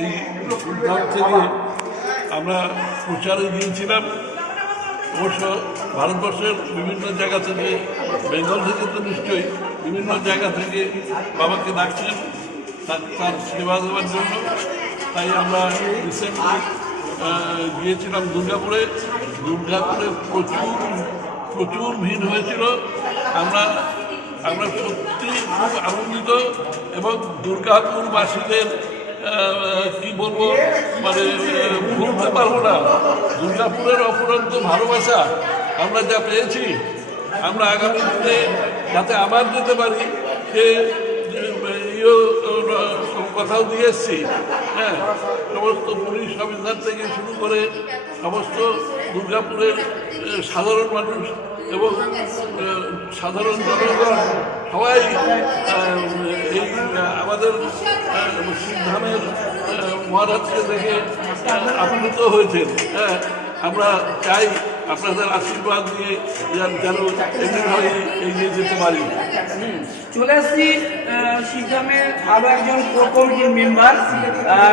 এই উদ্ধার থেকে আমরা প্রচারে গিয়েছিলাম। অবশ্য ভারতবর্ষের বিভিন্ন জায়গা থেকে, বেঙ্গল থেকে তো নিশ্চয়ই বিভিন্ন জায়গা থেকে বাবাকে ডাকছেন তার সেবা দেওয়ার জন্য। তাই আমরা রিসেন্টলি গিয়েছিলাম দুর্গাপুরে। দুর্গাপুরে প্রচুর প্রচুর ভিড় হয়েছিল। আমরা আমরা সত্যি খুব আনন্দিত এবং দুর্গাপুরবাসীদের কি বলব? মানে ভুলতে পারব না। দুর্গাপুরের অপরন্ত ভালোবাসা আমরা যা পেয়েছি, আমরা আগামী দিনে যাতে আবার যেতে পারি, সে কথাও দিয়ে এসছি। হ্যাঁ সমস্ত পুলিশ অফিসার থেকে শুরু করে সমস্ত দুর্গাপুরের সাধারণ মানুষ এবং সাধারণ জনগণ সবাই এই আমাদের আহ, মহারাজকে দেখে আপ্লুত হয়েছেন। হ্যাঁ আমরা চাই আপনাদের আশীর্বাদ নিয়ে যেন- যেন এমনিভাবে এগিয়ে যেতে পারি। চলে আসছি শিবধামের আরও একজন কোর কমিটির মেম্বার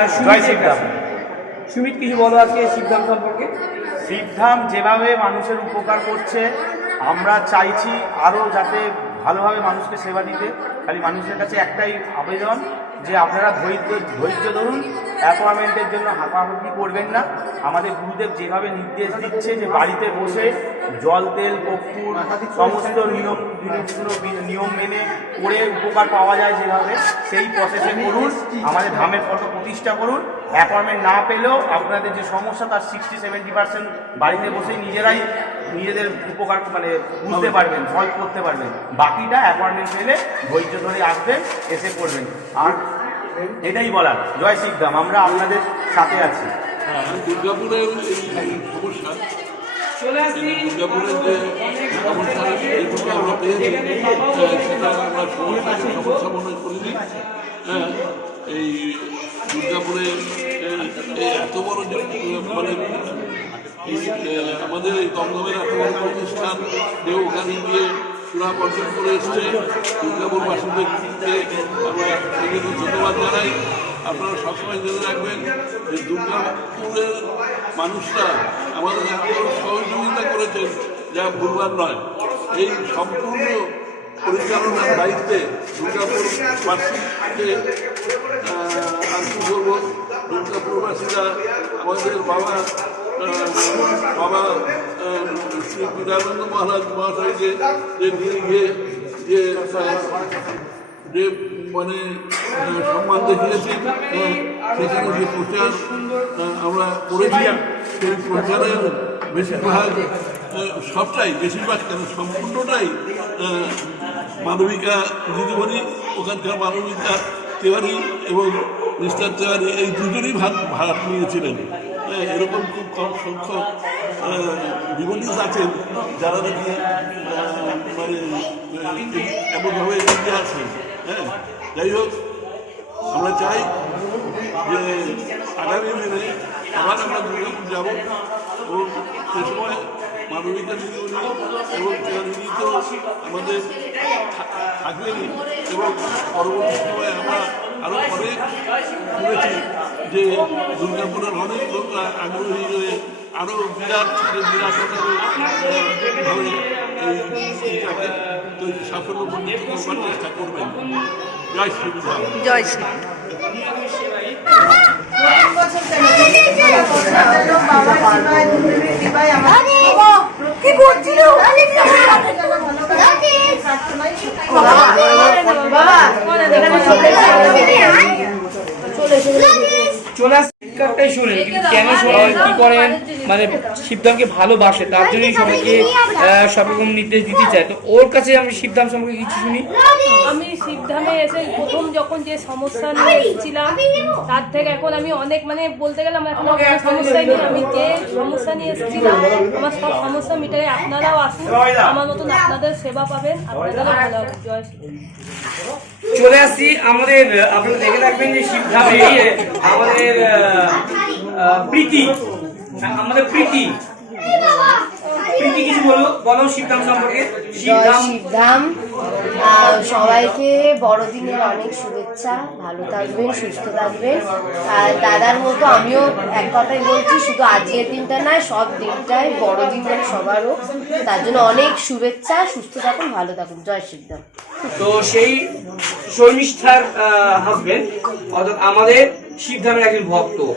সুমিত শিবধাম সুমিত কিছু বলো আজকে শিবধাম সম্পর্কে? সিদ্ধাম যেভাবে মানুষের উপকার করছে আমরা চাইছি আরও যাতে ভালোভাবে মানুষকে সেবা দিতে। খালি মানুষের কাছে একটাই আবেদন, যে আপনারা ধৈর্য ধৈর্য ধরুন অ্যাপয়েন্টমেন্টের জন্য হাঁপাহাঁপি করবেন না। আমাদের গুরুদেব যেভাবে নির্দেশ দিচ্ছে যে বাড়িতে বসে জল, তেল, কর্পূর, সমস্ত নিয়ম নিয়ম মেনে করে উপকার পাওয়া যায় যেভাবে, সেই প্রসেসে করুন। আমাদের ধামের ফটো প্রতিষ্ঠা করুন। অ্যাপয়েন্টমেন্ট না পেলেও আপনাদের যে সমস্যা, তার সিক্সটি সেভেন্টি পার্সেন্ট বাড়িতে বসেই নিজেরাই নিজেদের উপকার মানে বুঝতে পারবেন সলভ করতে পারবেন। বাকিটা অ্যাপয়েন্টমেন্ট পেলে ধৈর্য ধরে আসবেন, এসে করবেন আর এটাই বলার। জয় শিবধাম আমরা আপনাদের সাথে আছি। হ্যাঁ, দুর্গাপুরের এই সমস্যা দুর্গাপুরের যে সমস্যা আমরা পেয়েছি। সেটা আমরা সমস্যাকে সমস্যা করিনি হ্যাঁ এই দুর্গাপুরে এত বড় মানে আমাদের এই দমদমের এত বড় প্রতিষ্ঠান যে ওখানে চূড়া অর্জন করে এসছে। দুর্গাপুরবাসীদেরকে আমরা এই ধন্যবাদ জানাই। আপনারা সবসময় জেনে রাখবেন যে দুর্গাপুরের মানুষরা আমাদের এত সহযোগিতা করেছেন যা ভুলবার নয়। এই সম্পূর্ণ পরিচালনার দায়িত্বে দুর্গাপুরবাসীকে আহ, আর কি বলব দুর্গাপুরবাসীরা আমাদের বাবা বাবা শ্রী বিদানন্দ মহারাজ মহাশয়কে যে নিয়ে গিয়ে যে যে মানে সম্মান দেখিয়েছেন আহ, সেখানে যে প্রচার আমরা করেছি সেই প্রচারের বেশিরভাগ সবটাই বেশিরভাগ কেন সম্পূর্ণটাই মানবিকা দিদিমণি ওখানকার মানবিকা তেওয়ারি এবং মিস্টার তেওয়ারি এই দুজনই ভাগ ভাগ নিয়েছিলেন। এরকম খুব কম সংখ্যক ডিভোটিস আছেন যারা নাকি মানে এমনভাবে এগিয়ে আছেন হ্যাঁ? যাই হোক, আমরা চাই যে আগামী দিনে আবার আমরা দুর্গাপুর যাব এবং সে সময় মানবিকা দিদিমণি এবং দিদি তো আমাদের থা- থাকবেনই এবং পরবর্তী সময়ে আমরা আরও অনেক শুনেছি যে দুর্গাপুরের অনেক লোক আগ্রহী হয়ে আরও বিরাট থেকে বিরাট ভাবে এই এইটাকে তো করবার চেষ্টা করবেন। জয় শ্রীবিধান জয় শ্রী কি করছিল? চলে। আসছি শিক্ষাটাই শোনেন কিন্তু কেন শোনেন কি করেন? মানে শিবধামকে ভালোবাসে তার জন্যই সবাইকে সব রকম নির্দেশ দিতে চায়। তো ওর কাছে আমি শিবধাম সম্পর্কে কিছু শুনি। আমি শিবধামে এসে প্রথম যখন যে সমস্যা নিয়ে এসেছিলাম তার থেকে এখন আমি অনেক মানে বলতে গেলে আমার এখন কোনো সমস্যাই নেই। আমি যে সমস্যা নিয়ে এসেছিলাম আমার সব সমস্যা মিটাই আপনারাও আসুন। আমার মতন আপনাদের সেবা পাবেন। আপনাদেরও ভালো হবে। জয় চলে আসছি আমাদের আপনারা দেখে রাখবেন যে শিবধামে আমাদের আহ, প্রীতি। আমাদের প্রীতি। প্রীতি কিছু বলো বলো শিবধাম সম্পর্কে। জয় শিবধাম শিবধাম সবাইকে বড়দিনের অনেক শুভেচ্ছা। ভালো থাকবেন সুস্থ থাকবেন। আর দাদার মতো আমিও এক কথাই বলছি শুধু আজকের দিনটা নয় সব দিনটাই বড়দিন মানে সবারও। তার জন্য অনেক শুভেচ্ছা সুস্থ থাকুন ভালো থাকুন। জয় শিবধাম। তো সেই শর্মিষ্ঠার হাজবেন্ড অর্থাৎ আমাদের শিবধামের একজন ভক্ত।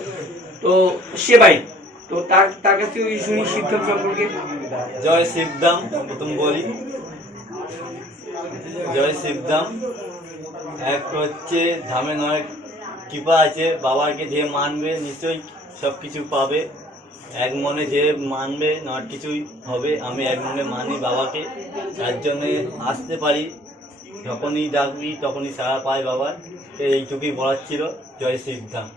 তো সেবাই তো তার তার কাছ থেকে শুনি শিবধাম সম্পর্কে। জয় শিবদাম, প্রথম বলি। জয় শিবদাম। এক হচ্ছে ধামে নয়, কৃপা আছে, বাবাকে যে মানবে নিশ্চয়ই সব কিছু পাবে। এক মনে যে মানবে নট কিছুই হবে। আমি এক মনে মানি বাবাকে। তার জন্যে আসতে পারি। যখনই ডাকবি তখনই সারা পায় বাবা এইটুকুই বলার ছিল। জয় শ্রীধাম